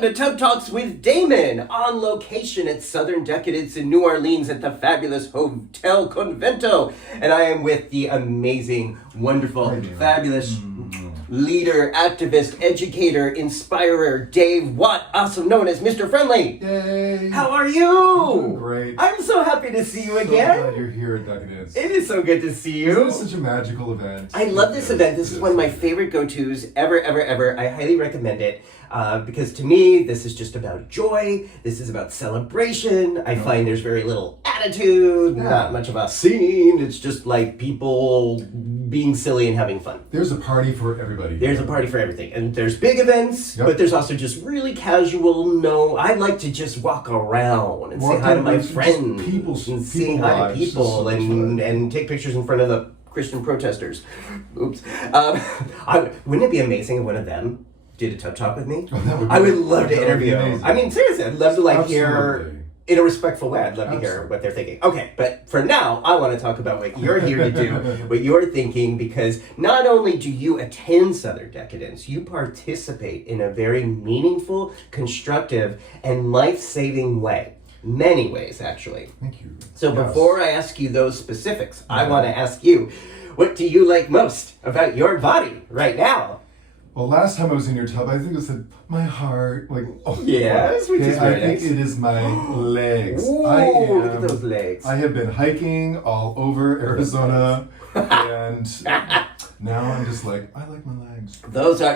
Welcome to Tub Talks with Damon, on location at Southern Decadence in New Orleans at the fabulous Hotel Convento. And I am with the amazing, wonderful, fabulous leader, activist, educator, inspirer, Dave Watt, also known as Mr. Friendly. Yay! How are you? I'm doing great. I'm so happy to see you So again. glad you're here at Decadence. It is so good to see you. Isn't this such a magical event? I love this event. This is one of my favorite go-tos ever. I highly recommend it because to me, this is just about joy. This is about celebration. I find there's very little attitude, not much of a scene. It's just like people being silly and having fun. There's a party for everybody. There's a party for everything. And there's big events, but there's also just really casual, I like to just walk around and say hi to my friends. And say hi to people and take pictures in front of the Christian protesters. Oops. Wouldn't it be amazing if one of them did a Tub Talk with me? I would love to interview them. I mean, seriously, I'd love to hear, in a respectful way, I'd love to hear what they're thinking. Okay, but for now, I want to talk about what you're here to do, what you're thinking, because not only do you attend Southern Decadence, you participate in a very meaningful, constructive, and life-saving way. Many ways, actually. Thank you. So before I ask you those specifics, I want to ask you, what do you like most about your body right now? Well, last time I was in your tub, I think I said, my heart, Yes, which is very I think it is my legs. Ooh, look at those legs. I have been hiking all over Arizona, and now I'm just like, I like my legs.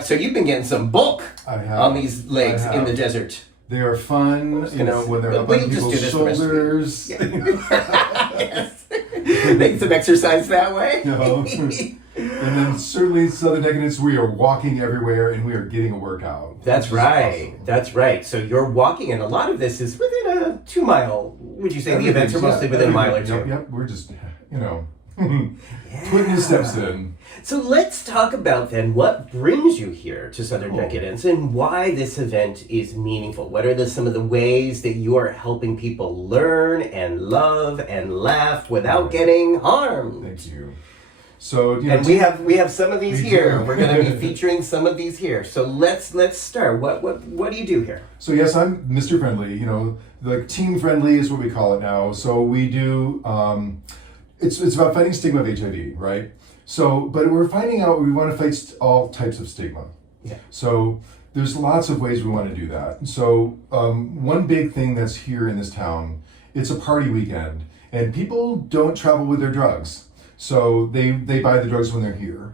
So you've been getting some bulk on these legs in the desert. They are fun, when they're up on people's shoulders. Yes. Make some exercise that way. And then certainly Southern Decadence, we are walking everywhere and we are getting a workout. That's right. Awesome. That's right. So you're walking, and a lot of this is within a 2 mile. Would you say the events are mostly within a mile or two? Yep. We're just, putting the steps in. So let's talk about then what brings you here to Southern Decadence and why this event is meaningful. What are some of the ways that you are helping people learn and love and laugh without getting harmed? Thank you. So and we have some of these here. We're going to be featuring some of these here. So let's start. What do you do here? So yes, I'm Mr. Friendly. Like Team Friendly is what we call it now. So we do. It's about fighting stigma of HIV, right? So, but we're finding out we want to fight all types of stigma. Yeah. So there's lots of ways we want to do that. So one big thing that's here in this town, it's a party weekend, and people don't travel with their drugs. So they buy the drugs when they're here.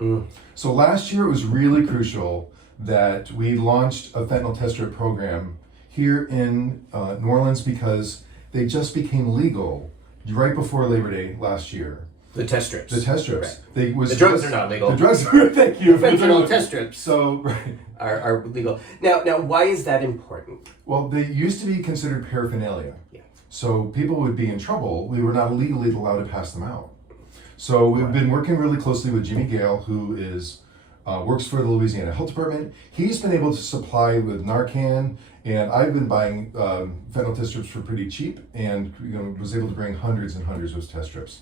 So last year it was really crucial that we launched a fentanyl test strip program here in New Orleans because they just became legal right before Labor Day last year. The test strips. The test strips. Right. The drugs are not legal. The drugs are, thank you. The fentanyl test strips So, are legal. Now, why is that important? Well, they used to be considered paraphernalia. Yeah. So people would be in trouble. We were not legally allowed to pass them out. So we've been working really closely with Jimmy Gale, who works for the Louisiana Health Department. He's been able to supply with Narcan, and I've been buying fentanyl test strips for pretty cheap, and was able to bring hundreds and hundreds of test strips.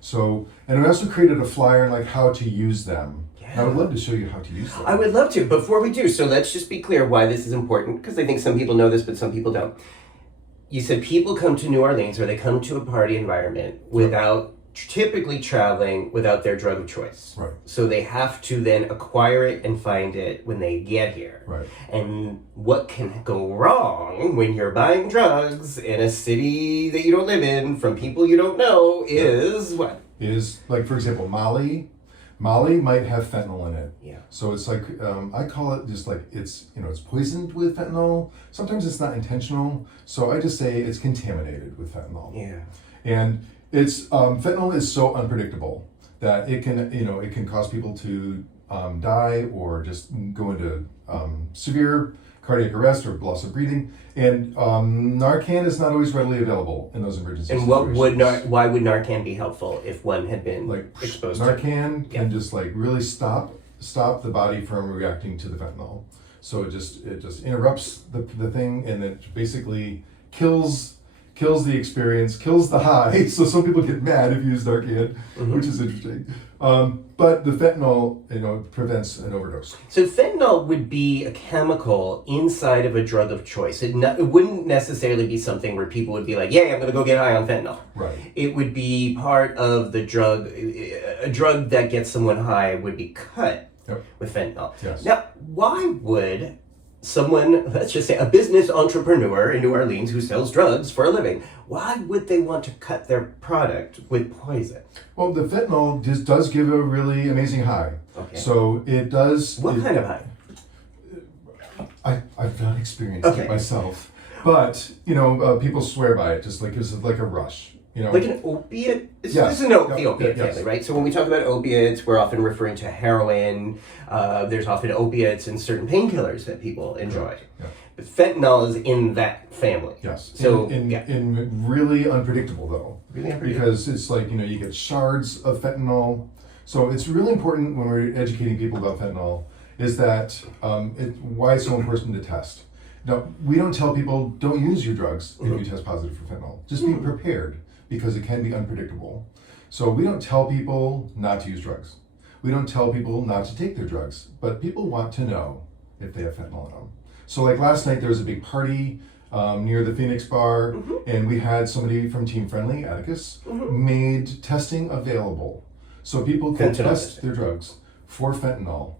So, and we also created a flyer on how to use them. Yeah. I would love to show you how to use them. I would love to. Before we do, so let's just be clear why this is important, because I think some people know this, but some people don't. You said people come to New Orleans, or they come to a party environment without typically traveling without their drug of choice. Right. So they have to then acquire it and find it when they get here. Right. And what can go wrong when you're buying drugs in a city that you don't live in from people you don't know is what? Is, like, for example, Molly might have fentanyl in it. Yeah. So it's like, I call it just like, it's poisoned with fentanyl. Sometimes it's not intentional. So I just say it's contaminated with fentanyl. Yeah. And it's fentanyl is so unpredictable that it can cause people to die or just go into severe cardiac arrest or loss of breathing. And Narcan is not always readily available in those emergency situations. Why would Narcan be helpful if one had been exposed to Narcan can just really stop the body from reacting to the fentanyl. So it just interrupts the thing, and it basically kills kills the experience, kills the high. So some people get mad if you use Narcan, which is interesting. But the fentanyl, prevents an overdose. So fentanyl would be a chemical inside of a drug of choice. It wouldn't necessarily be something where people would be like, "Yeah, I'm going to go get high on fentanyl." Right. It would be part of the drug. A drug that gets someone high would be cut with fentanyl. Yes. Now, why would someone, let's just say a business entrepreneur in New Orleans who sells drugs for a living, why would they want to cut their product with poison? Well, the fentanyl just does give a really amazing high. Okay. So it does. What kind of high? I've not experienced it myself, but people swear by it. Just like it's like a rush. Like an opiate? This is the opiate family, right? So when we talk about opiates, we're often referring to heroin. There's often opiates and certain painkillers that people enjoy. Yeah. But fentanyl is in that family. Yes. So in really unpredictable though. Really unpredictable. Because it's like, you get shards of fentanyl. So it's really important when we're educating people about fentanyl is that why it's so important to test. Now, we don't tell people don't use your drugs if you test positive for fentanyl. Just be prepared, because it can be unpredictable. So we don't tell people not to use drugs. We don't tell people not to take their drugs, but people want to know if they have fentanyl in them. So like last night, there was a big party near the Phoenix bar, and we had somebody from Team Friendly, Atticus, made testing available. So people can test their drugs for fentanyl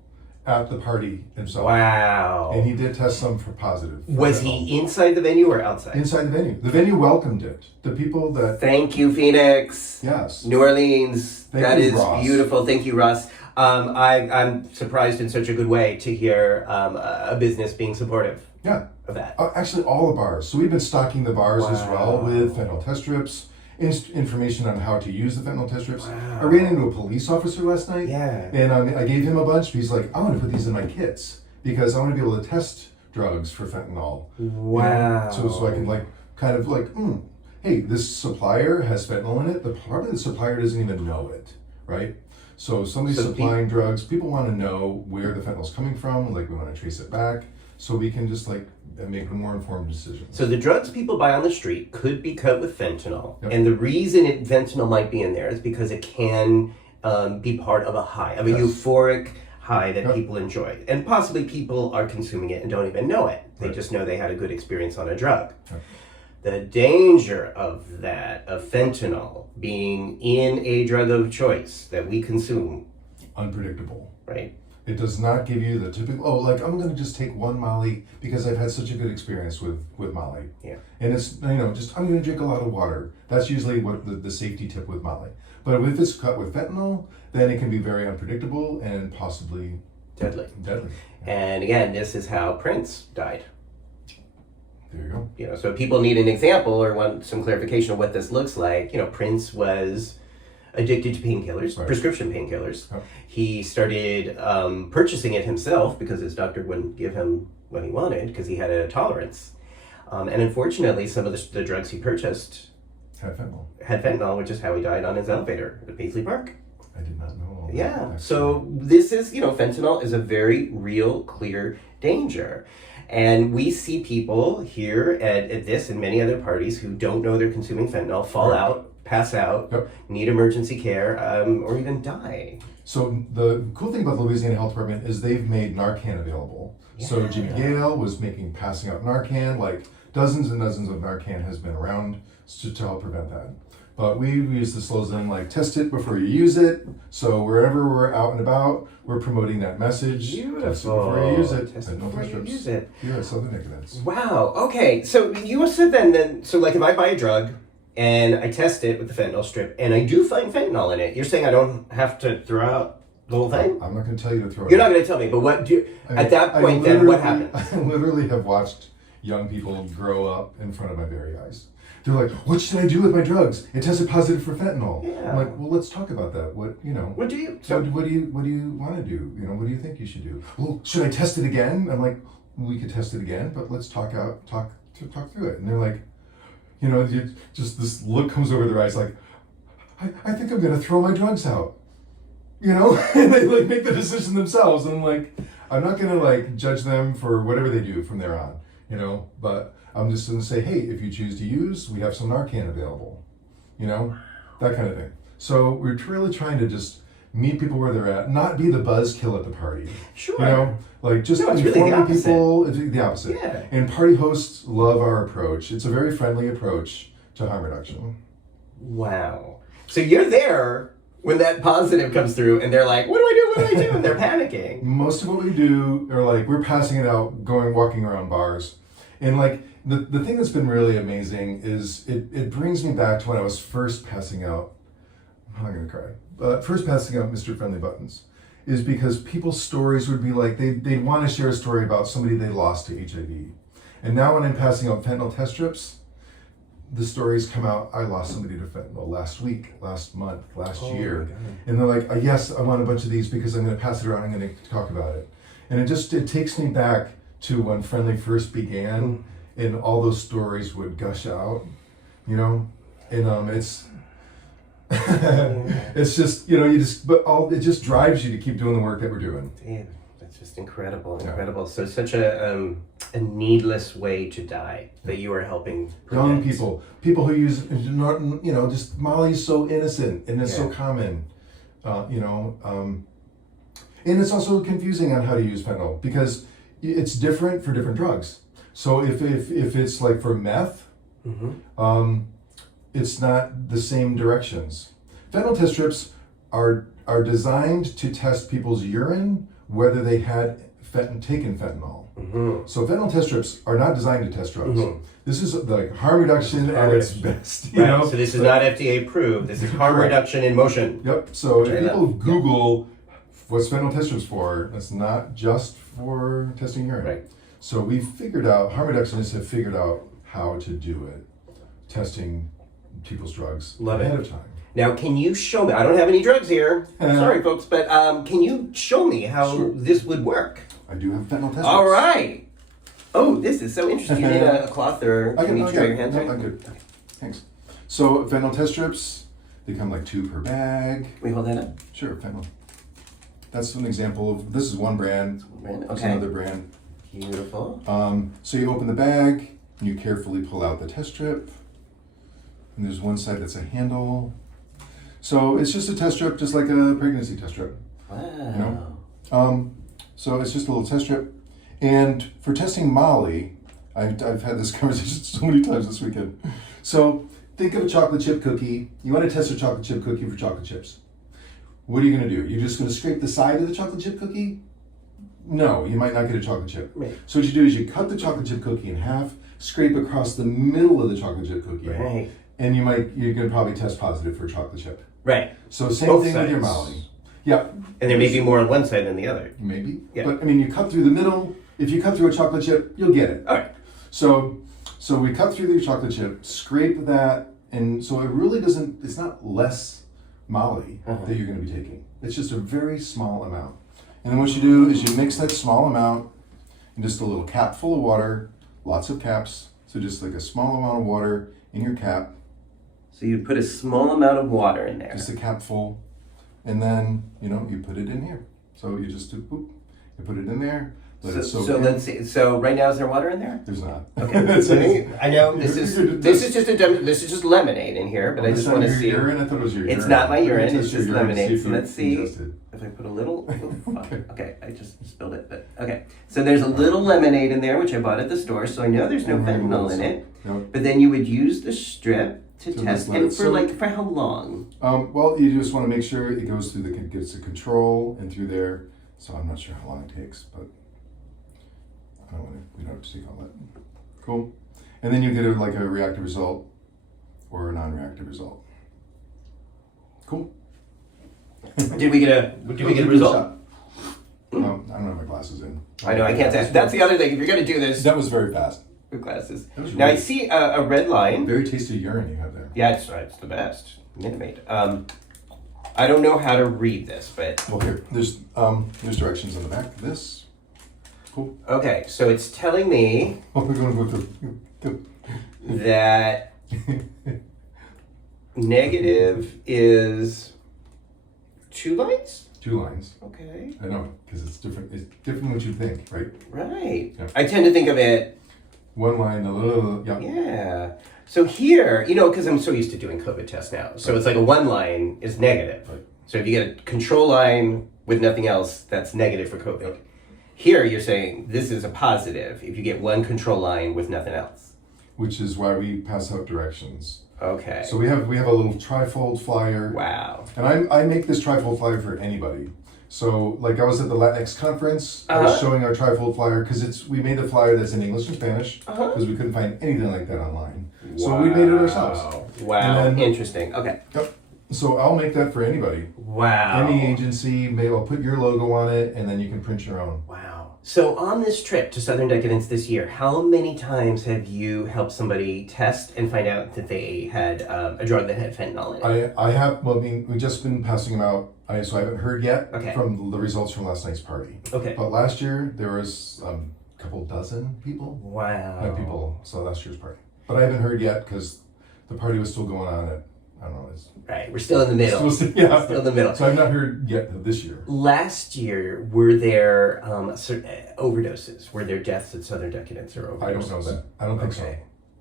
at the party himself. Wow. And he did test some for positive. Was he inside the venue or outside? Inside the venue. The venue welcomed it. The people that... Thank you, Phoenix. Yes. New Orleans. That is beautiful. Thank you, Russ. I'm surprised in such a good way to hear a business being supportive of that. Actually, all the bars. So we've been stocking the bars as well with fentanyl test strips. Information on how to use the fentanyl test strips. Wow. I ran into a police officer last night, and I gave him a bunch. He's like, "I want to put these in my kits because I want to be able to test drugs for fentanyl." Wow! So I can hey, this supplier has fentanyl in it. Probably the supplier doesn't even know it, right? So somebody's supplying drugs. People want to know where the fentanyl's coming from. Like we want to trace it back, so we can just make more informed decisions. So the drugs people buy on the street could be cut with fentanyl. And the reason fentanyl might be in there is because it can be part of a high, of a euphoric high that people enjoy. And possibly people are consuming it and don't even know it. They just know they had a good experience on a drug. The danger of fentanyl being in a drug of choice that we consume. Unpredictable. Right. It does not give you the typical, I'm going to just take one Molly because I've had such a good experience with Molly. Yeah. And it's, I'm going to drink a lot of water. That's usually what the safety tip with Molly. But if it's cut with fentanyl, then it can be very unpredictable and possibly deadly. Yeah. And again, this is how Prince died. There you go. So if people need an example or want some clarification of what this looks like, Prince was addicted to painkillers, prescription painkillers. He started purchasing it himself because his doctor wouldn't give him what he wanted because he had a tolerance. And unfortunately, some of the drugs he purchased had fentanyl, which is how he died on his elevator at Paisley Park. I did not know. Yeah. So this is, fentanyl is a very real, clear danger. And we see people here at this and many other parties who don't know they're consuming fentanyl fall out, pass out, need emergency care, or even die. So the cool thing about the Louisiana Health Department is they've made Narcan available. Yeah. So Jimmy Gale was passing out Narcan, dozens and dozens of Narcan has been around to help prevent that. But we use the slogan test it before you use it. So wherever we're out and about, we're promoting that message. Beautiful. Test it before you use it. Test it before you use it. Here at Southern Decadence. Wow. Okay. So you said then if I buy a drug and I test it with the fentanyl strip and I do find fentanyl in it, you're saying I don't have to throw out the whole thing? I'm not going to tell you to throw it out. You're not going to tell me, but what do you, at that point then what happens? I literally have watched young people grow up in front of my very eyes. They're like, what should I do with my drugs? It tested positive for fentanyl. Yeah. I'm like, well, let's talk about that. What do you want to do? What do you think you should do? Well, should I test it again? I'm like, we could test it again, but let's talk through it. And they're like, just this look comes over their eyes like, I think I'm going to throw my drugs out. And they make the decision themselves. And I'm like, I'm not going to judge them for whatever they do from there on, but I'm just going to say, hey, if you choose to use, we have some Narcan available. You know, that kind of thing. So we're really trying to just meet people where they're at, not be the buzzkill at the party. Sure. You know, like just it's informing really the people. It's the opposite. Yeah. And party hosts love our approach. It's a very friendly approach to harm reduction. Wow. So you're there when that positive comes through and they're like, what do I do? What do I do? And they're panicking. Most of what we do are like, we're passing it out, walking around bars. And like, the thing that's been really amazing is it brings me back to when I was first passing out, I'm not going to cry, first passing out Mr. Friendly Buttons, is because people's stories would be like, they'd want to share a story about somebody they lost to HIV. And now when I'm passing out fentanyl test strips, the stories come out, I lost somebody to fentanyl last week, last month, last year. And they're like, yes, I want a bunch of these because I'm going to pass it around, I'm going to talk about it. And it takes me back to when Friendly first began, and all those stories would gush out, you know? And it's it's just, you know, it just drives you to keep doing the work that we're doing. Damn, that's just incredible. So such a needless way to die that you are helping prevent. Young people who use, you know, just Molly's so innocent and it's so common, you know, and it's also confusing on how to use fentanyl because it's different for different drugs. So if it's like for meth, it's not the same directions. Fentanyl test strips are designed to test people's urine whether they had taken fentanyl. So fentanyl test strips are not designed to test drugs. This is like harm reduction at its best. You know? So this is not FDA approved. This is harm reduction in motion. Yep. So if people Google what's fentanyl test strips for, it's not just for testing urine. Right. So we've figured out, harm reductionists have figured out how to do it, testing people's drugs ahead of time. Now, can you show me, I don't have any drugs here, sorry folks, but can you show me how this would work? I do have fentanyl test strips. All right. Oh, this is so interesting. You need a cloth or can you try your hands? No, I'm good. Okay. Thanks. So fentanyl test strips, they come like 2 per bag. Can we hold that up? Sure, fentanyl. That's an example of, this is one brand, It's another brand. Beautiful. So you open the bag, and you carefully pull out the test strip, and there's one side that's a handle. So it's just a test strip, just like a pregnancy test strip. Wow. You know? So it's just a little test strip. And for testing Molly, I've had this conversation so many times this weekend. So think of a chocolate chip cookie. You want to test a chocolate chip cookie for chocolate chips. What are you going to do? You're just going to scrape the side of the chocolate chip cookie? No, you might not get a chocolate chip. Right. So what you do is you cut the chocolate chip cookie in half, scrape across the middle of the chocolate chip cookie, and you're going to probably test positive for chocolate chip. Right. So same Both thing sides. with your Molly. Yeah. And there may be more on one side than the other. Maybe. Yeah. But I mean, you cut through the middle. If you cut through a chocolate chip, you'll get it. All right. So we cut through the chocolate chip, scrape that, and so it really doesn't, it's not less Molly that you're going to be taking. It's just a very small amount. And then what you do is you mix that small amount in just a little cap full of water, lots of caps. So just like a small amount of water in your cap. So you put a small amount of water in there. Just a cap full. And then, you know, you put it in here. So you just do, boop, you put it in there. So let's see. So right now, is there water in there? There's not. Okay. I know this is just lemonade in here, but I just want to see. Urine? I thought it was your urine. It's not my urine. It's just lemonade. So let's see ingested. if I put a little. Okay, I just spilled it. But okay. So there's a little lemonade in there, which I bought at the store. So I know there's no fentanyl in it. Nope. But then you would use the strip to test, and for how long? Well, you just want to make sure it goes through gets the control and through there. So I'm not sure how long it takes, but. We don't have to see all that. Cool. And then you get a reactive result or a non-reactive result. Cool. Did we get a result? No, I don't have my glasses in. I know, I can't say. That's the other thing. If you're going to do this. That was very fast. With glasses. Now I see a red line. Very tasty urine you have there. Yeah, it's the best. Minimate. I don't know how to read this, but. Well, here, there's directions on the back of this. Cool. Okay, so it's telling me that negative is 2 lines? 2 lines. Okay. I know, because it's different. It's different than what you think, right? Right. Yep. I tend to think of it One line, yeah. Yeah. So here, because I'm so used to doing COVID tests now. So it's like a one line is negative. Right. So if you get a control line with nothing else, that's negative for COVID. Yep. Here you're saying this is a positive if you get one control line with nothing else. Which is why we pass out directions. Okay. So we have a little trifold flyer. Wow. And I make this trifold flyer for anybody. So like I was at the Latinx conference, I was showing our trifold flyer because we made the flyer that's in English and Spanish because we couldn't find anything like that online. Wow. So we made it ourselves. Wow. Then, interesting. Okay. Yep. So I'll make that for anybody. Wow. Any agency, maybe I'll put your logo on it and then you can print your own. Wow. So on this trip to Southern Decadence this year, how many times have you helped somebody test and find out that they had a drug that had fentanyl in it? I have, well, we've just been passing them out, so I haven't heard yet from the results from last night's party. Okay. But last year, there was a couple dozen people. Wow. People saw last year's party. But I haven't heard yet because the party was still going on at, I don't know. Right, we're still in the middle. Still in the middle. So I've not heard yet this year. Last year, were there overdoses? Were there deaths at Southern Decadence or overdoses? I don't know that. I don't think so.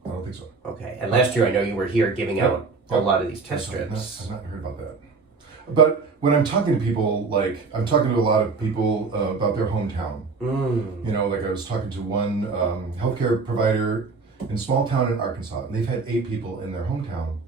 I don't think so. Okay, and last year I know you were here giving out a lot of these test strips. I've not heard about that. But when I'm talking to people, like I'm talking to a lot of people about their hometown. Like I was talking to one healthcare provider in a small town in Arkansas, and they've had 8 people in their hometown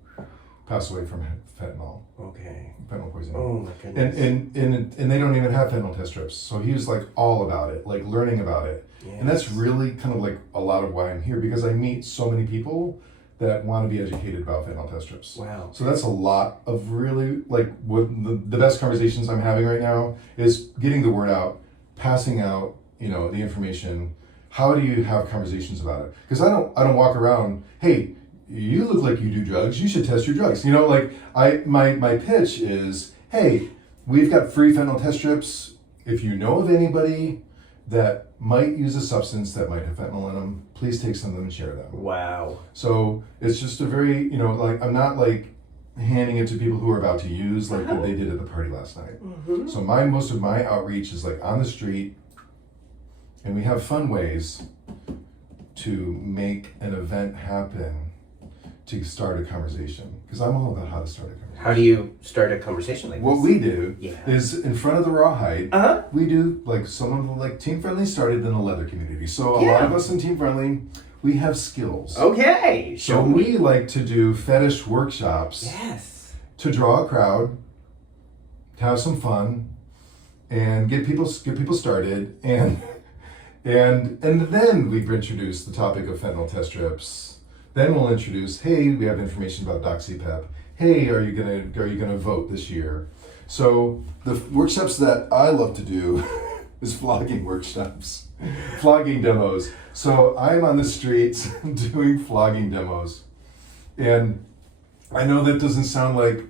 pass away from fentanyl. Okay. Fentanyl poisoning. Oh my goodness. And they don't even have fentanyl test strips. So he was like all about it, like learning about it. Yes. And that's really kind of like a lot of why I'm here, because I meet so many people that want to be educated about fentanyl test strips. Wow. So that's a lot of really like what the best conversations I'm having right now is getting the word out, passing out, the information. How do you have conversations about it? Because I don't walk around, hey, you look like you do drugs, you should test your drugs. My pitch is, hey, we've got free fentanyl test strips. If you know of anybody that might use a substance that might have fentanyl in them, please take some of them and share them. Wow. So it's just a very, I'm not like handing it to people who are about to use like what they did at the party last night. Mm-hmm. So most of my outreach is like on the street, and we have fun ways to make an event happen to start a conversation, because I'm all about how to start a conversation. How do you start a conversation like this? What we do is in front of the Rawhide, we do like some of the like Team Friendly started in the leather community. So a lot of us in Team Friendly, we have skills. Okay. So we like to do fetish workshops to draw a crowd, have some fun, and get people started, and then we introduce the topic of fentanyl test strips. Then we'll introduce, hey, we have information about DoxyPEP. Hey, are you gonna vote this year? So the workshops that I love to do is flogging workshops, flogging demos. So I'm on the streets doing flogging demos. And I know that doesn't sound like,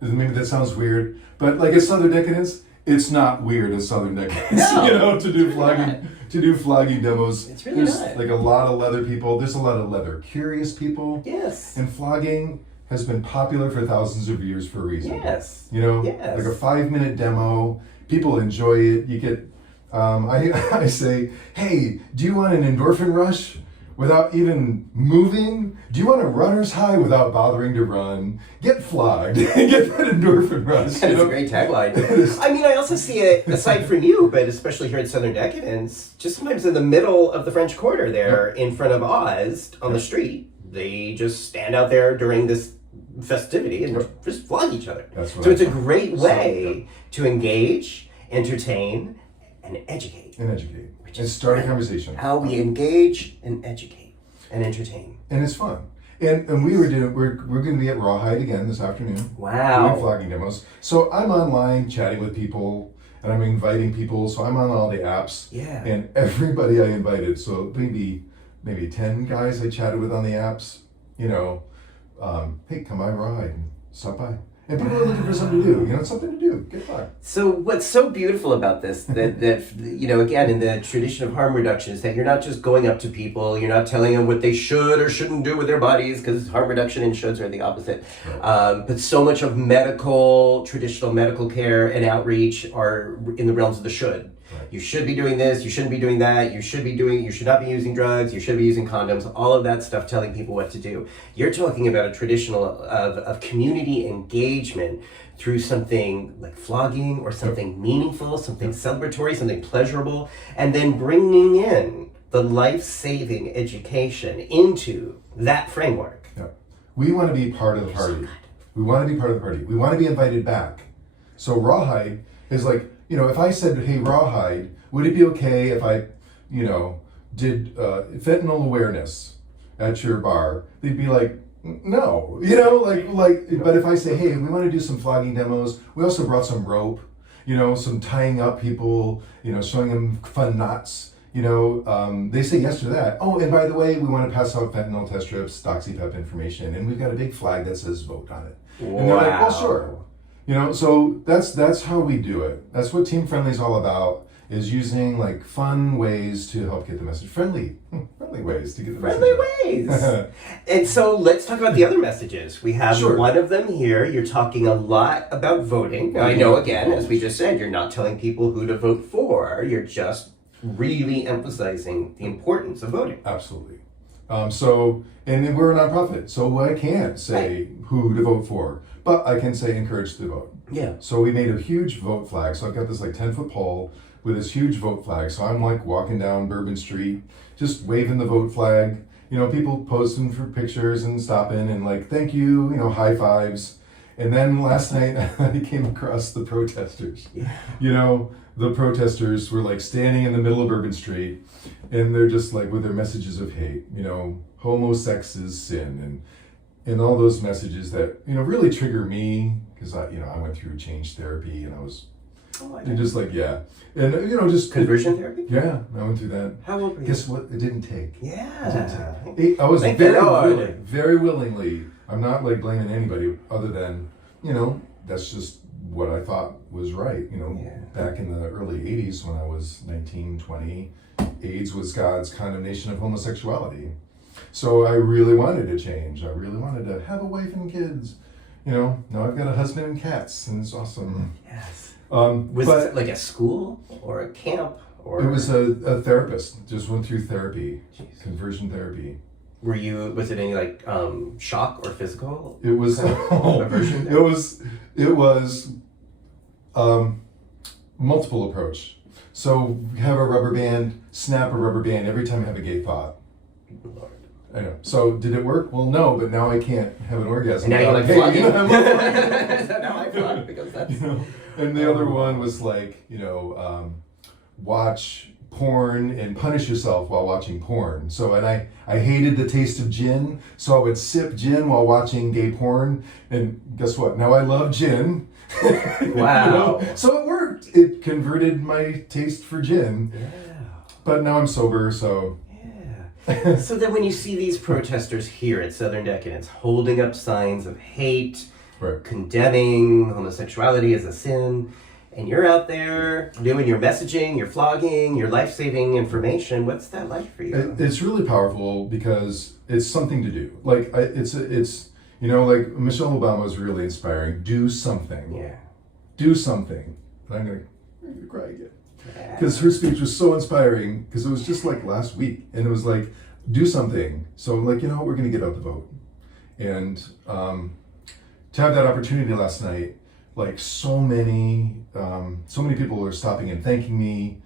maybe that sounds weird, but like at Southern Decadence, it's not weird at Southern Decadence, to do flogging. To do flogging demos. It's really There's like a lot of leather people. There's a lot of leather curious people. Yes. And flogging has been popular for thousands of years for a reason. Yes. Like a 5-minute demo. People enjoy it. You get, I say, hey, do you want an endorphin rush without even moving? Do you want a runner's high without bothering to run? Get flogged. Get that endorphin rush. That's a great tagline. I mean, I also see it, aside from you, but especially here at Southern Decadence, just sometimes in the middle of the French Quarter there, in front of Oz, on the street, they just stand out there during this festivity and just flog each other. So it's a great way to engage, entertain, and educate. And start a conversation. How we engage and educate and entertain. And it's fun. And we're going to be at Rawhide again this afternoon. Wow. Doing flogging demos. So I'm online chatting with people, and I'm inviting people. So I'm on all the apps. Yeah. And everybody I invited, so maybe 10 guys I chatted with on the apps, hey, come by Rawhide and stop by. And people are looking for something to do, something to do. Get by. So what's so beautiful about this, that again, in the tradition of harm reduction, is that you're not just going up to people, you're not telling them what they should or shouldn't do with their bodies, because harm reduction and shoulds are the opposite. Right. But so much of traditional medical care and outreach are in the realms of the should. Right. you should be doing this, you shouldn't be doing that, you should not be using drugs, you should be using condoms, all of that stuff telling people what to do. You're talking about a traditional of community engagement through something like flogging or something meaningful, something celebratory, something pleasurable, and then bringing in the life-saving education into that framework. Yeah. We want to be part of the party. We want to be part of the party. We want to be invited back. So Rawhide is like, if I said, hey, Rawhide, would it be okay if I, did fentanyl awareness at your bar? They'd be like, no, but if I say, hey, we want to do some flogging demos, we also brought some rope, some tying up people, showing them fun knots, they say yes to that. Oh, and by the way, we want to pass out fentanyl test strips, DoxyPEP information, and we've got a big flag that says vote on it. Wow. And they're like, well, sure. So that's how we do it. That's what Team Friendly is all about, is using like fun ways to help get the message. Friendly ways to get the message. Friendly ways. And so let's talk about the other messages. We have one of them here. You're talking a lot about voting. Now, I know, again, as we just said, you're not telling people who to vote for. You're just really emphasizing the importance of voting. Absolutely. And we're a nonprofit, so I can't say who to vote for, but I can say encourage to vote. Yeah. So we made a huge vote flag. So I've got this like 10-foot pole with this huge vote flag. So I'm like walking down Bourbon Street, just waving the vote flag. People posting for pictures and stopping and like, thank you, high fives. And then last night I came across the protesters. Yeah. The protesters were like standing in the middle of Bourbon Street, and they're just like with their messages of hate, homo sex is sin, and all those messages that, really trigger me, because I went through change therapy, and I was just like, and just conversion therapy. Yeah, I went through that. How old were you? Guess what? It didn't take. Yeah. I was very willingly. I'm not like blaming anybody other than, that's just what I thought was right. Back in the early 80s when I was 19, 20, AIDS was God's condemnation of homosexuality. So I really wanted to change. I really wanted to have a wife and kids. Now I've got a husband and cats, and it's awesome. Yes. Was it like a school or a camp? Or it was a therapist. Just went through therapy, conversion therapy. Was it any like shock or physical? It was aversion? It was multiple approach. So have a rubber band, snap a rubber band every time I have a gay thought. Lord. I know. So did it work? Well, no, but now I can't have an orgasm. And now you're like, flogging. So now I flog because that's. And the other one was like, watch porn and punish yourself while watching porn. So, and I hated the taste of gin, so I would sip gin while watching gay porn. And guess what? Now I love gin. Wow. So it worked. It converted my taste for gin. Yeah. But now I'm sober, so. Yeah. So then when you see these protesters here at Southern Decadence holding up signs of hate, condemning homosexuality as a sin, and you're out there doing your messaging, your flogging, your life-saving information, what's that like for you? It's really powerful because it's something to do. Like, it's like Michelle Obama was really inspiring. Do something. Yeah. Do something. And I'm going to cry again. Because her speech was so inspiring, because it was just like last week. And it was like, do something. So I'm like, we're going to get out the vote. And to have that opportunity last night, like so many people were stopping and thanking me.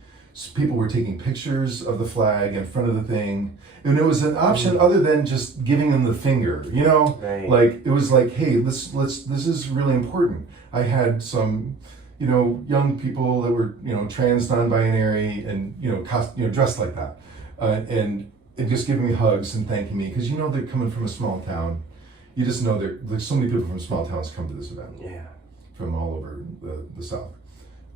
People were taking pictures of the flag in front of the thing, and it was an option other than just giving them the finger. Right. Like it was like, hey, this is really important. I had some, young people that were trans, non-binary, and dressed like that, and just giving me hugs and thanking me because they're coming from a small town. You just know there's so many people from small towns come to this event. Yeah. From all over the South.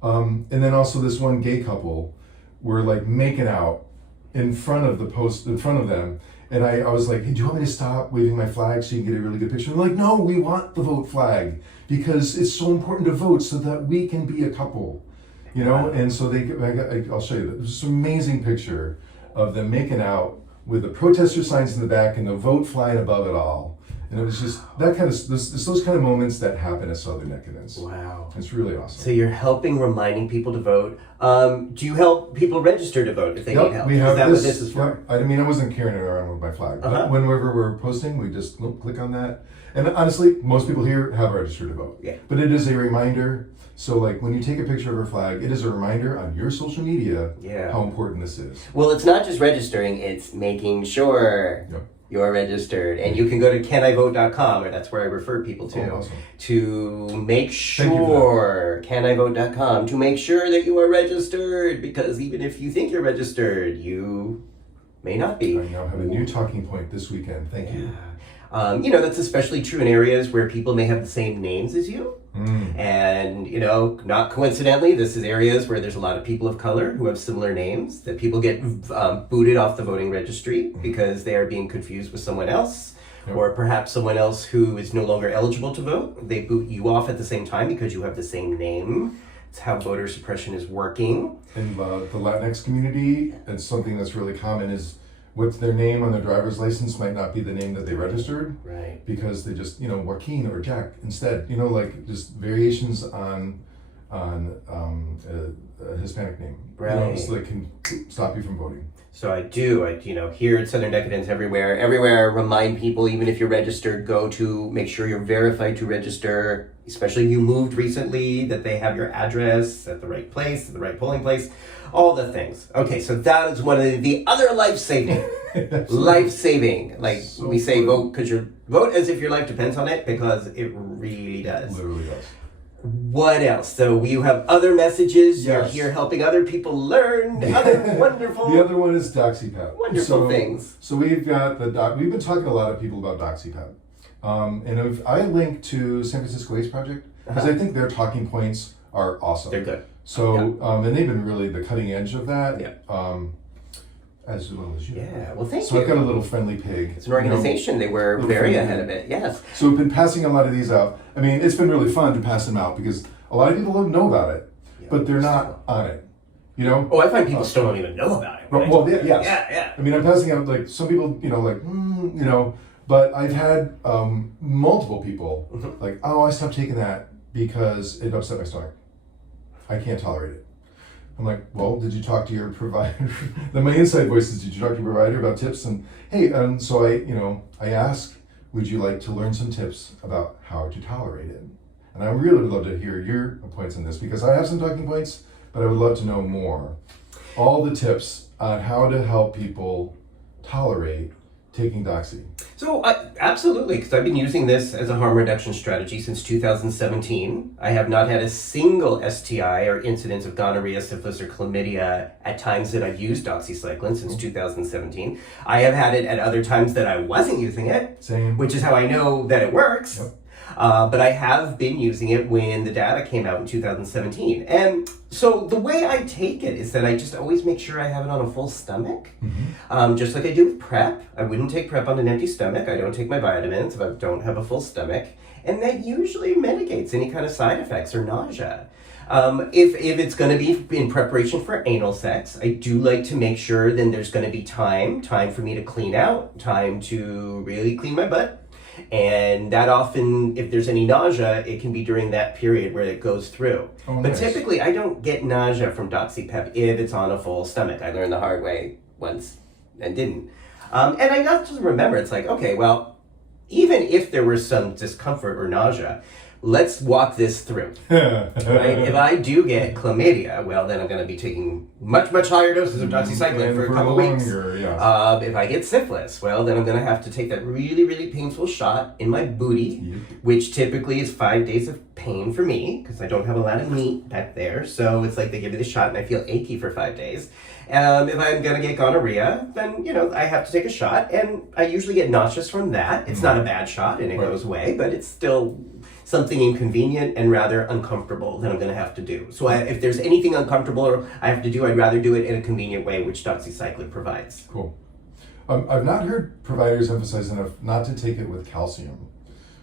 And then also this one gay couple were like making out in front of them. And I was like, hey, do you want me to stop waving my flag so you can get a really good picture? And they're like, no, we want the vote flag because it's so important to vote so that we can be a couple, And so I'll show you that. There's this amazing picture of them making out with the protester signs in the back and the vote flying above it all. And it was just that kind of those kind of moments that happen at Southern Decadence. Wow. It's really awesome. So you're reminding people to vote. Do you help people register to vote if they need help? We have is that what this is for? I mean, I wasn't carrying it around with my flag. But whenever we're posting, we just click on that. And honestly, most people here have registered to vote. Yeah. But it is a reminder. So like when you take a picture of our flag, it is a reminder on your social media how important this is. Well, it's not just registering, it's making sure you're registered. And you can go to canivote.com, or that's where I refer people to, to make sure, canivote.com, to make sure that you are registered, because even if you think you're registered, you may not be. I now have a new talking point this weekend. Thank you. That's especially true in areas where people may have the same names as you. And, not coincidentally, this is areas where there's a lot of people of color who have similar names, that people get booted off the voting registry because they are being confused with someone else, or perhaps someone else who is no longer eligible to vote. They boot you off at the same time because you have the same name. It's how voter suppression is working. In the Latinx community, and something that's really common is what's their name on their driver's license might not be the name that they registered. Right. Because they just, Joaquin or Jack instead. Like just variations on a Hispanic name. Right. So they can stop you from voting. So I here at Southern Decadence, everywhere, remind people, even if you're registered, make sure you're verified to register, especially if you moved recently, that they have your address at the right place, at the right polling place, all the things. Okay, so that is one of the other life-saving. Like so we say, vote as if your life depends on it, because it really does. Literally does. What else? So you have other messages. Yes. You're here helping other people learn other wonderful. The other one is DoxyPEP. Wonderful things. So we've got we've been talking to a lot of people about DoxyPEP. And if I link to San Francisco Waste Project, because I think their talking points are awesome. They're good. So, and they've been really the cutting edge of that. Yeah. As well as you. Yeah, well, thank you. So I've got a little friendly pig. It's an organization. They were very ahead of it, yes. So we've been passing a lot of these out. I mean, it's been really fun to pass them out because a lot of people don't know about it, but they're not on it. Oh, I find people still don't even know about it. Right? Well, yes. Yeah. I mean, I'm passing out, like, some people, but I've had multiple people like, oh, I stopped taking that because it upset my stomach. I can't tolerate it. I'm like, well, did you talk to your provider? Then my inside voice is, did you talk to your provider about tips? And hey, so I ask, would you like to learn some tips about how to tolerate it? And I really would love to hear your points on this, because I have some talking points, but I would love to know more. All the tips on how to help people tolerate taking Doxy. So, absolutely, because I've been using this as a harm reduction strategy since 2017. I have not had a single STI or incidence of gonorrhea, syphilis, or chlamydia at times that I've used doxycycline since 2017. I have had it at other times that I wasn't using it, Same. Which is how I know that it works. Yep. But I have been using it when the data came out in 2017. And so the way I take it is that I just always make sure I have it on a full stomach. Just like I do with PrEP. I wouldn't take PrEP on an empty stomach. I don't take my vitamins if I don't have a full stomach. And that usually mitigates any kind of side effects or nausea. If it's going to be in preparation for anal sex, I do like to make sure then there's going to be time for me to clean out, time to really clean my butt. And that often, if there's any nausea, it can be during that period where it goes through. Oh, but nice. Typically, I don't get nausea from DoxyPEP if it's on a full stomach. I learned the hard way once and didn't. And I got to remember, it's like, okay, well, even if there was some discomfort or nausea, let's walk this through. Right? If I do get chlamydia, well, then I'm going to be taking much, much higher doses of doxycycline for a couple weeks. Yes. If I get syphilis, well, then I'm going to have to take that really, really painful shot in my booty, which typically is 5 days of pain for me, because I don't have a lot of meat back there. So it's like they give me the shot and I feel achy for 5 days. If I'm going to get gonorrhea, then, I have to take a shot, and I usually get nauseous from that. It's not a bad shot, and it goes away, but it's still something inconvenient and rather uncomfortable that I'm going to have to do. So if there's anything uncomfortable I have to do, I'd rather do it in a convenient way, which doxycycline provides. Cool. I've not heard providers emphasize enough not to take it with calcium.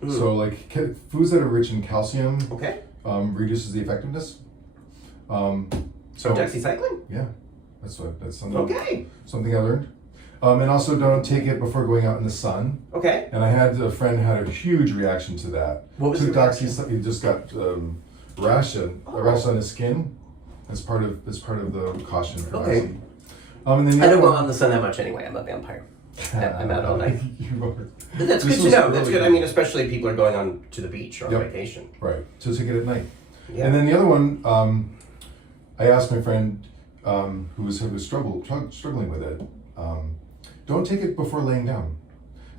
So like foods that are rich in calcium reduces the effectiveness. So doxycycline? Yeah. That's something I learned. And also don't take it before going out in the sun. Okay. And I had a friend who had a huge reaction to that. What was Took the Doxy, he just got a rash on his skin. That's part of the caution for Doxy. And then I don't go out in the sun that much anyway. I'm a vampire. I'm out all night. But that's good to know. That's good. I mean, especially if people are going on to the beach or on vacation. Right. So take it at night. Yeah. And then the other one, I asked my friend who was struggling with it, don't take it before laying down.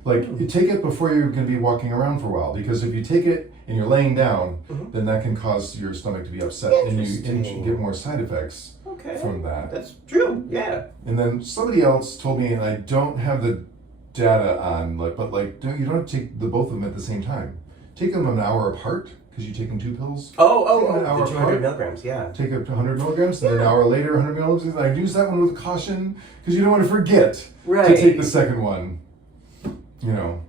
Like, you take it before you're going to be walking around for a while, because if you take it and you're laying down, then that can cause your stomach to be upset and you get more side effects from that. That's true, yeah. And then somebody else told me, and I don't have the data on, you don't have to take both of them at the same time. Take them an hour apart, because you take them 2 pills. The 200 milligrams, yeah. Take up to 100 milligrams, and then an hour later, 100 milligrams. And I use that one with caution, because you don't want to forget to take the second one. You know.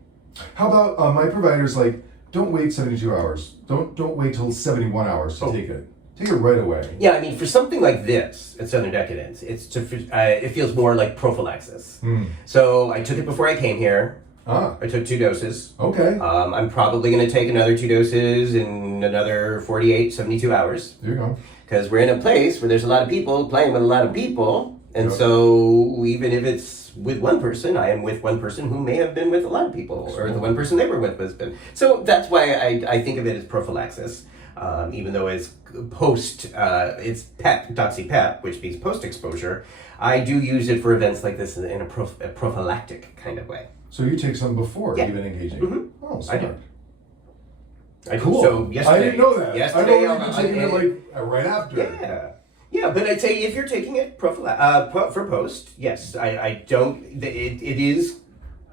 How about my provider's like, don't wait 72 hours. Don't wait till 71 hours to take it. Take it right away. Yeah, I mean, for something like this at Southern Decadence, it feels more like prophylaxis. So I took it before I came here. I took 2 doses. Okay. I'm probably going to take another 2 doses in another 48, 72 hours. There you go. Because we're in a place where there's a lot of people playing with a lot of people. And so even if it's with one person, I am with one person who may have been with a lot of people, or the one person they were with has been. So that's why I think of it as prophylaxis, even though it's it's PEP, DoxyPEP, which means post-exposure. I do use it for events like this in a prophylactic kind of way. So you take some before even engaging? Oh, smart. Cool. So yesterday, I didn't know that. Yesterday, I know you're taking it right after. Yeah, but I'd say if you're taking it for post, yes, I don't. It is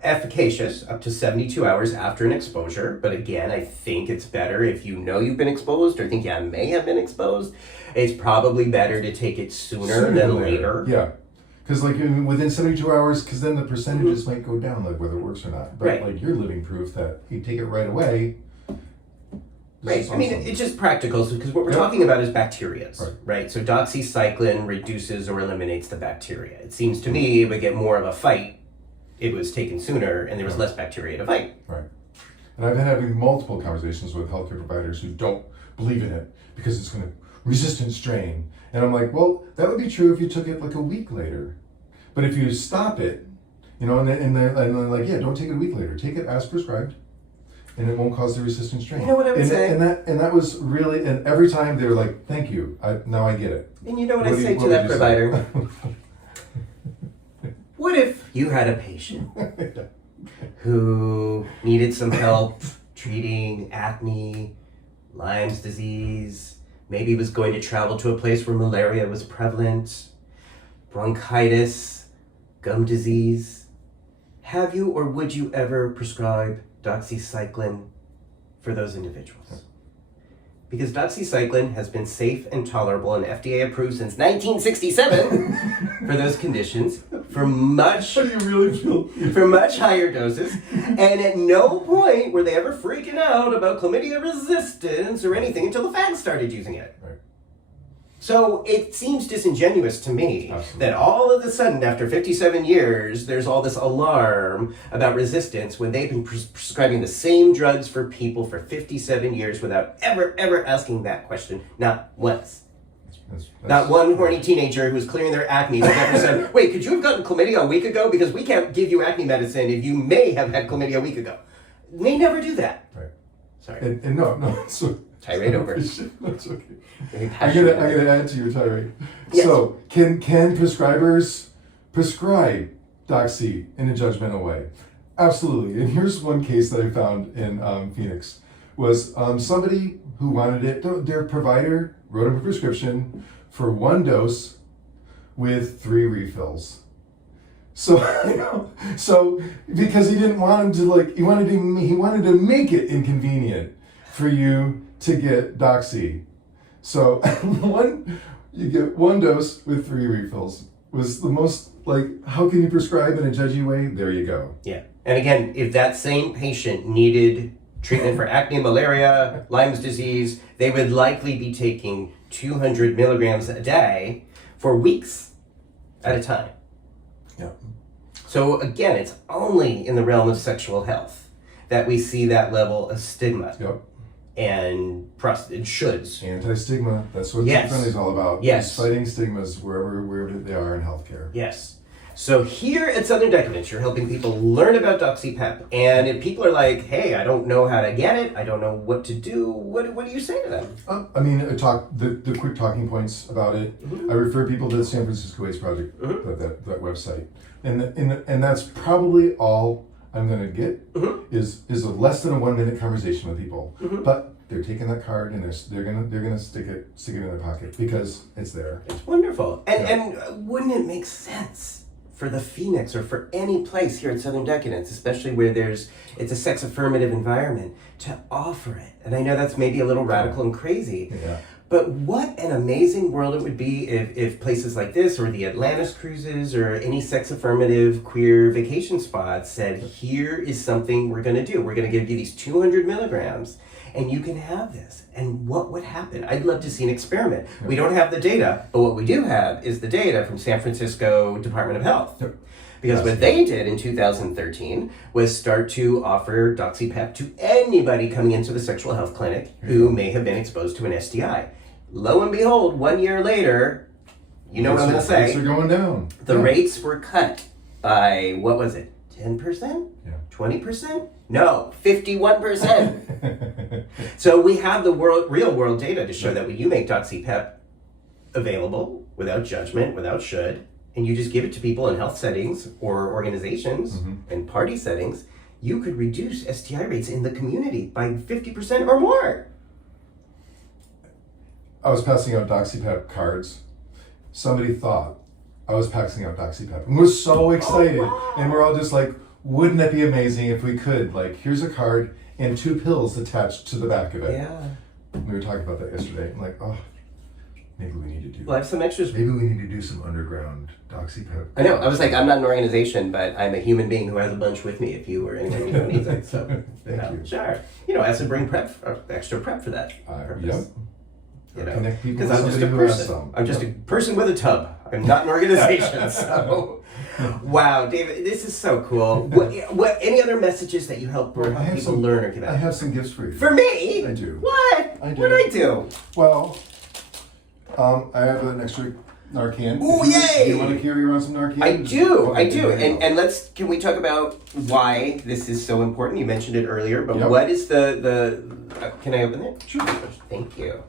efficacious up to 72 hours after an exposure. But again, I think it's better if you know you've been exposed or think you may have been exposed. It's probably better to take it sooner than later. Yeah. Because within 72 hours, because then the percentages might go down, whether it works or not. But you're living proof that you take it right away. Right. I mean, it's just practical, because what we're talking about is bacteria, right? So doxycycline reduces or eliminates the bacteria. It seems to me it would get more of a fight if it was taken sooner and there was less bacteria to fight. Right. And I've been having multiple conversations with healthcare providers who don't believe in it because it's going to resistant strain. And I'm like, well, that would be true if you took it a week later. But if you stop it, and they're like, yeah, don't take it a week later. Take it as prescribed. And it won't cause the resistant strain. You know what I would say? And that was really, and every time they were like, thank you, now I get it. And you know what I say to that provider? What if you had a patient who needed some help treating acne, Lyme's disease, maybe was going to travel to a place where malaria was prevalent, bronchitis, gum disease? Have you or would you ever prescribe doxycycline for those individuals? Because doxycycline has been safe and tolerable and FDA approved since 1967 for those conditions for much higher doses, and at no point were they ever freaking out about chlamydia resistance or anything until the fags started using it. Right. So it seems disingenuous to me that all of a sudden, after 57 years, there's all this alarm about resistance when they've been prescribing the same drugs for people for 57 years without ever asking that question, not once. Not one horny teenager who's clearing their acne has ever said, wait, could you have gotten chlamydia a week ago? Because we can't give you acne medicine if you may have had chlamydia a week ago. They never do that. Right. Sorry. And no, so tirade over. That's okay. I'm gonna add to your tirade. Yes. So can prescribers prescribe Doxy in a judgmental way? Absolutely. And here's one case that I found in Phoenix was somebody who wanted it. Their provider wrote up a prescription for 1 dose with 3 refills. So because he didn't want him to he wanted to make it inconvenient for you to get Doxy. So you get 1 dose with 3 refills was the most how can you prescribe in a judgy way? There you go. Yeah. And again, if that same patient needed treatment for acne, malaria, Lyme's disease, they would likely be taking 200 milligrams a day for weeks at a time. Yeah. So again, it's only in the realm of sexual health that we see that level of stigma. Yep. And shoulds. Anti-stigma. That's what Fentanyl is all about. Yes. Just fighting stigmas wherever they are in healthcare. Yes. So here at Southern Decadence, you're helping people learn about DoxyPEP. And if people are like, hey, I don't know how to get it, I don't know what to do, what do you say to them? I mean, the quick talking points about it. Mm-hmm. I refer people to the San Francisco AIDS Project, mm-hmm. that website. And that's probably all I'm going to get mm-hmm. is a less than a 1 minute conversation with people. Mm-hmm. But they're taking that card and they're gonna stick it in their pocket because it's there. It's wonderful. And wouldn't it make sense for the Phoenix or for any place here at Southern Decadence, especially where it's a sex affirmative environment, to offer it? And I know that's maybe a little radical and crazy. Yeah. But what an amazing world it would be if places like this or the Atlantis cruises or any sex affirmative queer vacation spots said, here is something we're going to do. We're going to give you these 200 milligrams and you can have this. And what would happen? I'd love to see an experiment. Yep. We don't have the data, but what we do have is the data from San Francisco Department of Health. Yep. Because what they did in 2013 was start to offer DoxyPEP to anybody coming into the sexual health clinic who may have been exposed to an STI. Lo and behold, 1 year later, you know what I'm going to say? Rates are going down. The rates were cut by, what was it, 10%? Yeah. 20%? No, 51%. So we have the real world data to show that when you make DoxyPEP available, without judgment, without should, and you just give it to people in health settings or organizations mm-hmm. and party settings, you could reduce STI rates in the community by 50% or more. I was passing out DoxyPEP cards. Somebody thought I was passing out DoxyPEP. And we're so excited. Oh, wow. And we're all just like, wouldn't that be amazing if we could? Like, here's a card and 2 pills attached to the back of it. Yeah. We were talking about that yesterday. I'm like, oh, maybe we need to do Well, I have some extras. Maybe we need to do some underground DoxyPEP. I know. I was like, I'm not an organization, but I'm a human being who has a bunch with me if you or anyone who needs it. So, Thank you. Sure. I have to bring extra prep for that purpose. Yep. Connect people because I'm just a person. I'm just a person with a tub. I'm not an organization. So, wow, David, this is so cool. What? Any other messages that you help people learn or give out? I have some gifts for you. For me? I do. What? I do. What do I do? Well, I have an extra Narcan. Oh, yay! Do you want to carry around some Narcan? I do. And can we talk about why this is so important? You mentioned it earlier, but what is the can I open it? Sure. Thank you.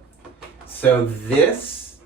So this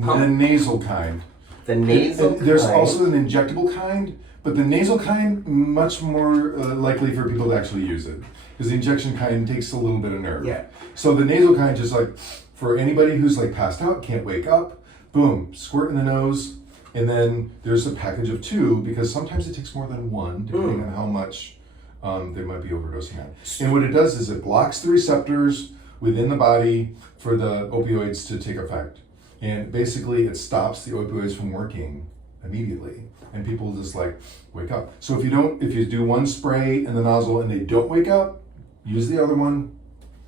pump, the nasal kind. The nasal kind. There's also an injectable kind, but the nasal kind much more likely for people to actually use it because the injection kind takes a little bit of nerve. Yeah. So the nasal kind just like for anybody who's like passed out, can't wake up, boom, squirt in the nose, and then there's a package of 2 because sometimes it takes more than 1 depending on how much they might be overdosing on. And what it does is it blocks the receptors within the body for the opioids to take effect. And basically it stops the opioids from working immediately. And people just like wake up. So if you do 1 spray in the nozzle and they don't wake up, use the other one.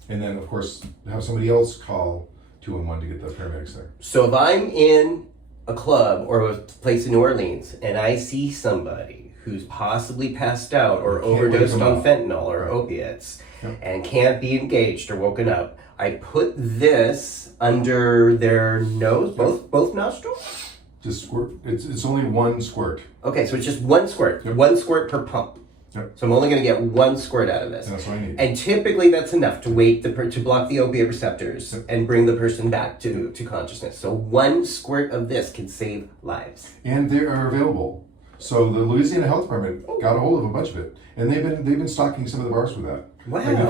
And then of course have somebody else call 211 to get the paramedics there. So if I'm in a club or a place in New Orleans and I see somebody who's possibly passed out or overdosed on fentanyl or opiates, and can't be engaged or woken up, I put this under their nose, both nostrils? Just squirt. It's only 1 squirt. Okay, so it's just 1 squirt. 1 squirt per pump. Yep. So I'm only going to get 1 squirt out of this. And that's what I need. And typically that's enough to to block the opiate receptors and bring the person back to consciousness. So 1 squirt of this can save lives. And they are available. So the Louisiana Health Department got a hold of a bunch of it, and they've been stocking some of the bars with that. Wow. Like the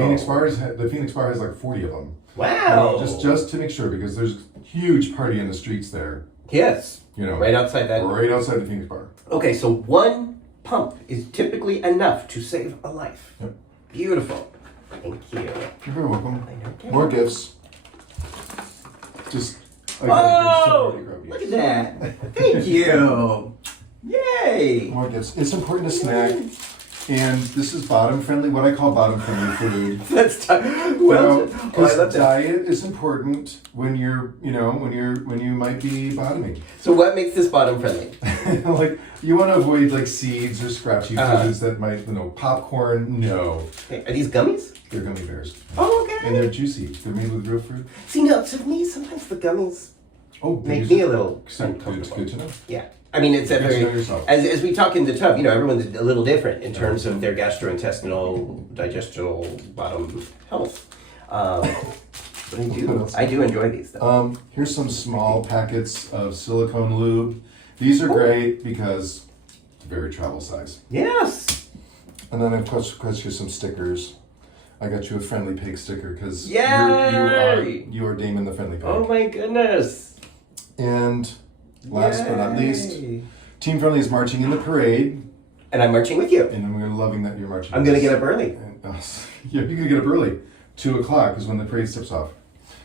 Phoenix Bar has like 40 of them. Wow. Just to make sure, because there's a huge party in the streets there. Yes. Right outside that. Right outside the Phoenix Bar. Okay, so 1 pump is typically enough to save a life. Yep. Beautiful. Thank you. You're very welcome. More gifts. Look at that. Thank you. Yay. More gifts. It's important to snack. And this is bottom friendly, what I call bottom friendly food. That's because diet is important when you're, when you might be bottoming. So what makes this bottom friendly? Like you want to avoid like seeds or scratchy foods that might, popcorn. No. Hey, are these gummies? They're gummy bears. Oh, okay. And they're juicy. They're made with real fruit. See, no, to me, sometimes the gummies make me a little uncomfortable. Good to know. Yeah. I mean, it's a very, as we talk in the tub, everyone's a little different in terms of their gastrointestinal, digestional, bottom health. But I do enjoy these though. Here's some small packets of silicone lube. These are great because it's very travel size. Yes. And then of course here's some stickers. I got you a friendly pig sticker because you are Damon the friendly pig. Oh my goodness. And last but not least, Team Friendly is marching in the parade. And I'm marching with you. And I'm loving that you're marching. I'm going to get up early. And, you're going to get up early. 2:00 is when the parade steps off.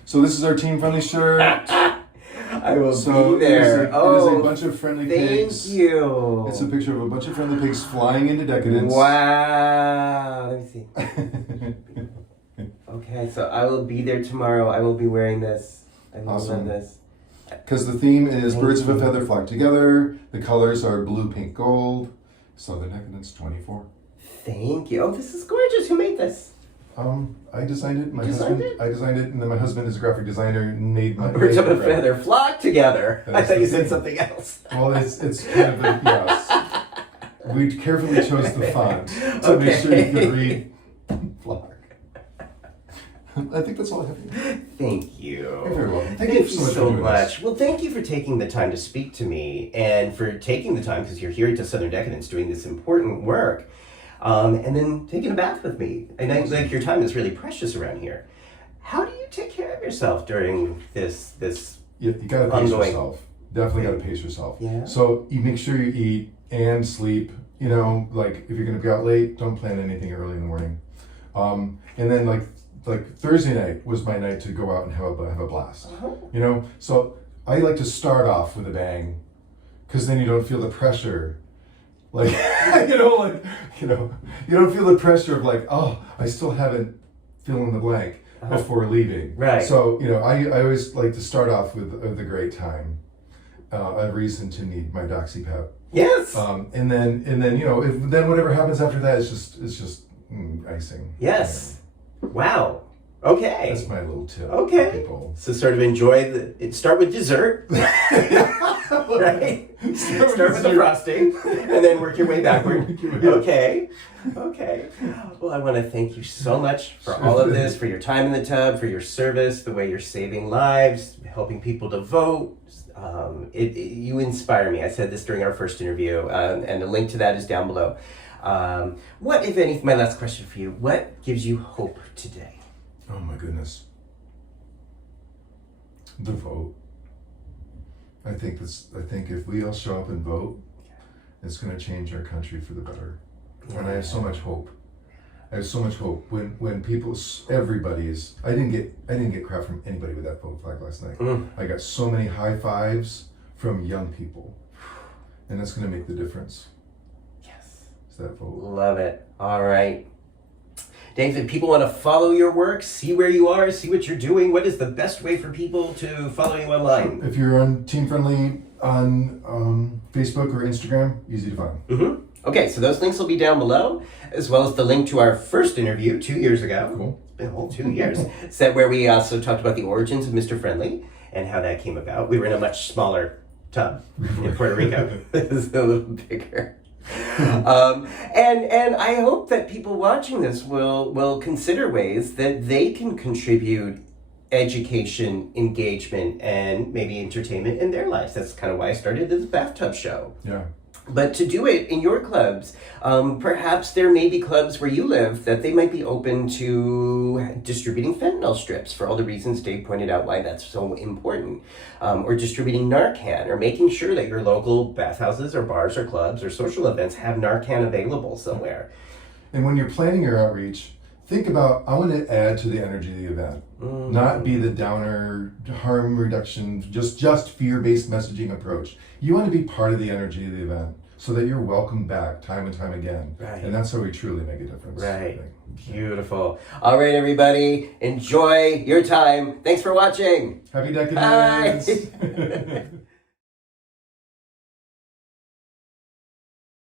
So this is our Team Friendly shirt. I will be there. It is a bunch of friendly pigs. Thank you. It's a picture of a bunch of friendly pigs flying into decadence. Wow. Let me see. Okay, so I will be there tomorrow. I will be wearing this. I love this. Because the theme is birds of a feather flock together. The colors are blue, pink, gold. Southern Decadence 24. Thank you. Oh, this is gorgeous. Who made this? I designed it. I designed it, and then my husband is a graphic designer and made my birds of a feather flock together. I thought you said something else. Well, it's kind of a yes. We carefully chose the font to make sure you could read flock. I think that's all I have. Thank you. You're very welcome. Thank you so much. Well, thank you for taking the time to speak to me and for taking the time, because you're here at Southern Decadence doing this important work, and then taking a bath with me. And I think your time is really precious around here. How do you take care of yourself during this You got to pace yourself. Definitely got to pace yourself. Yeah. So you make sure you eat and sleep. Like if you're going to be out late, don't plan anything early in the morning. And then like Thursday night was my night to go out and have a blast. So I like to start off with a bang, because then you don't feel the pressure. You don't feel the pressure of like, oh, I still haven't fill in the blank before leaving. Right. So I always like to start off with a great time, a reason to need my DoxyPEP. Yes. And then then whatever happens after that is just icing. Yes. Wow. Okay. That's my little tip. Okay. People. So sort of enjoy start with dessert. Right? Start with the frosting and then work your way backward. Okay. Well, I want to thank you so much for all of this, for your time in the tub, for your service, the way you're saving lives, helping people to vote. You inspire me. I said this during our first interview, and the link to that is down below. What, if anything, my last question for you, what gives you hope today? Oh my goodness. The vote. I think if we all show up and vote, it's going to change our country for the better. Yeah. And I have so much hope. When people, everybody's, I didn't get crap from anybody with that vote flag last night. I got so many high fives from young people, and that's going to make the difference. Yes. It's that vote. Love it. All right. Dave, if people want to follow your work, see where you are, see what you're doing, what is the best way for people to follow you online? If you're on Team Friendly on Facebook or Instagram, easy to find. Mm-hmm. Okay, so those links will be down below, as well as the link to our first interview 2 years ago. Cool. It's been a whole 2 years. Where we also talked about the origins of Mr. Friendly and how that came about. We were in a much smaller tub in Puerto Rico. This is a little bigger. And I hope that people watching this will consider ways that they can contribute education, engagement, and maybe entertainment in their lives. That's kind of why I started this bathtub show. Yeah. But to do it in your clubs, perhaps there may be clubs where you live that they might be open to distributing fentanyl strips for all the reasons Dave pointed out why that's so important, or distributing Narcan, or making sure that your local bathhouses or bars or clubs or social events have Narcan available somewhere. And when you're planning your outreach, think about, I want to add to the energy of the event, not be the downer, harm reduction, just fear-based messaging approach. You want to be part of the energy of the event. so that you're welcome back time and time again. Right. And that's how we truly make a difference. Right. Beautiful. All right, everybody. Enjoy your time. Thanks for watching. Happy Decadence. Bye.